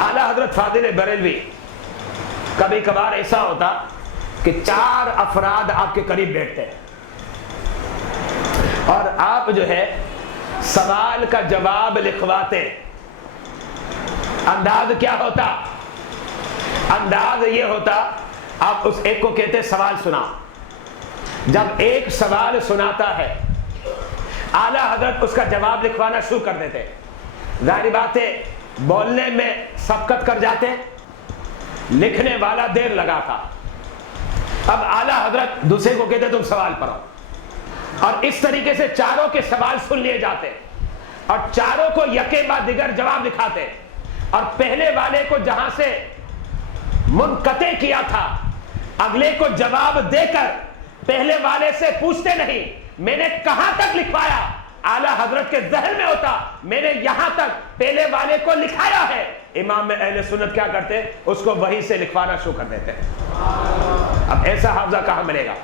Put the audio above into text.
اعلیٰ حضرت فاضل بریلوی کبھی کبھار ایسا ہوتا کہ 4 افراد آپ کے قریب بیٹھتے ہیں اور آپ جو ہے سوال کا جواب لکھواتے. انداز کیا ہوتا؟ انداز یہ ہوتا، آپ اس ایک کو کہتے سوال سنا. جب ایک سوال سناتا ہے اعلیٰ حضرت اس کا جواب لکھوانا شروع کر دیتے. ظاہر بات ہے بولنے میں سبقت کر جاتے، لکھنے والا دیر لگا تھا. اب اعلیٰ حضرت دوسرے کو کہتے تم سوال پڑھو، اور اس طریقے سے چاروں کے سوال سن لیے جاتے اور چاروں کو یکے بعد دیگر جواب دکھاتے. اور پہلے والے کو جہاں سے منقطع کیا تھا اگلے کو جواب دے کر پہلے والے سے پوچھتے نہیں میں نے کہاں تک لکھوایا. اعلیٰ حضرت کے ذہن میں ہوتا میں نے یہاں تک پہلے والے کو لکھایا ہے. امام اہل سنت کیا کرتے؟ اس کو وحی سے لکھوانا شروع کر دیتے. اب ایسا حافظہ کہاں ملے گا؟